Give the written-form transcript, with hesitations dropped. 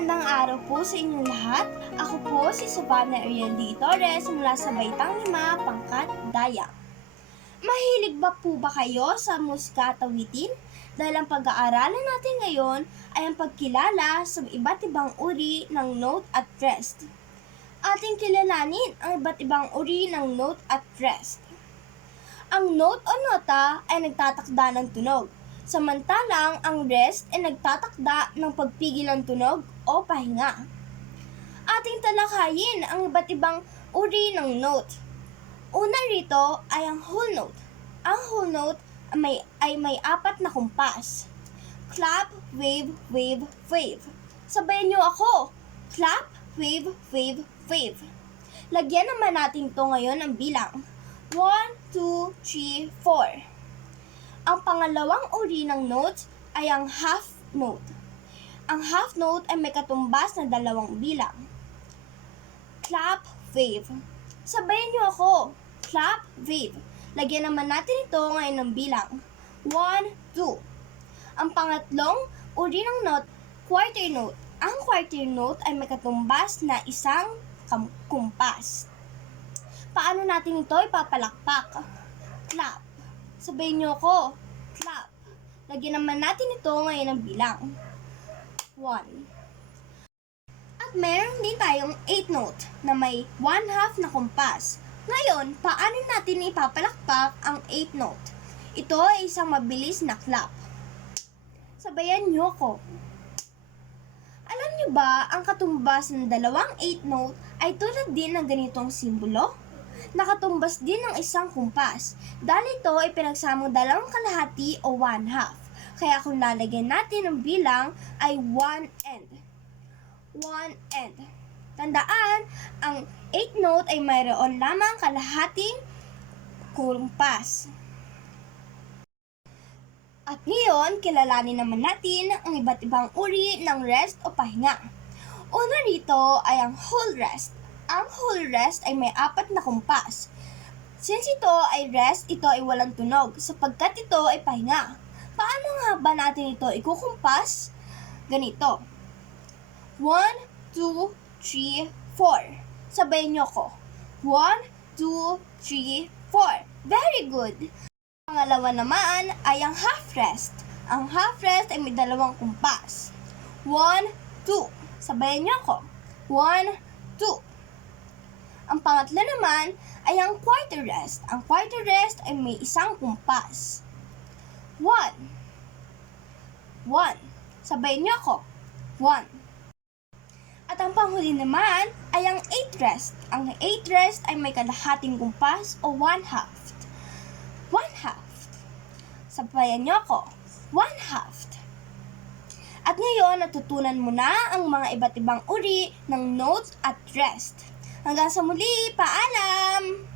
Magandang araw po sa inyong lahat. Ako po si Savannah Ariel D. Torres mula sa Baitang 5, Pangkat, Daya. Mahilig ba po ba kayo sa musika at awitin? Dahil ang pag-aaralan natin ngayon ay ang pagkilala sa iba't ibang uri ng note at rest. Ating kilalanin ang iba't ibang uri ng note at rest. Ang note o nota ay nagtatakda ng tunog, samantalang ang rest ay nagtatakda ng pagpigil ng tunog o pahinga. Ating talakayin ang iba't ibang uri ng note. Una rito ay ang whole note. Ang whole note ay may 4 na kumpas. Clap, wave, wave, wave. Sabayan niyo ako. Clap, wave, wave, wave. Lagyan naman natin ito ngayon ng bilang. 1, 2, 3, 4. Ang pangalawang uri ng notes ay ang half note. Ang half note ay may katumbas na 2 bilang. Clap, wave. Sabayan niyo ako. Clap, wave. Lagyan naman natin ito ngayon ng bilang. 1, 2. Ang pangatlong uri ng note, quarter note. Ang quarter note ay may katumbas na 1 kumpas. Paano natin ito ipapalakpak? Clap. Sabayin niyo ako. Clap. Lagyan naman natin ito ngayon ng bilang. 1. At meron din tayong 8 note na may 1/2 na kumpas. Ngayon, paano natin ipapalakpak ang 8 note? Ito ay isang mabilis na clap. Sabayan niyo ako. Alam niyo ba ang katumbas ng 8 note ay tulad din ng ganitong simbolo? Nakatumbas din ng 1 kumpas. Dahil ito ay pinagsamang 2 kalahati o 1/2. Kaya kung lalagyan natin ng bilang ay 1 end. 1 end. Tandaan, ang 8 note ay mayroon lamang kalahating kumpas. At ngayon, kilalanin naman natin ang iba't ibang uri ng rest o pahinga. Una rito ay ang whole rest. Ang whole rest ay may 4 na kumpas. Since ito ay rest, ito ay walang tunog sapagkat ito ay pahinga. Paano nga ba natin ito ikukumpas? Ganito. 1, 2, 3, 4. Sabayin niyo ko. 1, 2, 3, 4. Very good! Pangalawa naman ay ang half rest. Ang half rest ay may 2 kumpas. 1, 2. Sabayan niyo ako. 1, 2. Ang pangatlo naman ay ang quarter rest. Ang quarter rest ay may 1 kumpas. 1. 1. Sabayan niyo ako. 1. At ang panghuli naman ay ang 8 rest. Ang 8 rest ay may kalahating kumpas o 1/2. 1/2. Sabayan niyo ako. 1/2. At ngayon, natutunan mo na ang mga iba't ibang uri ng notes at rest. Hanggang sa muli, paalam!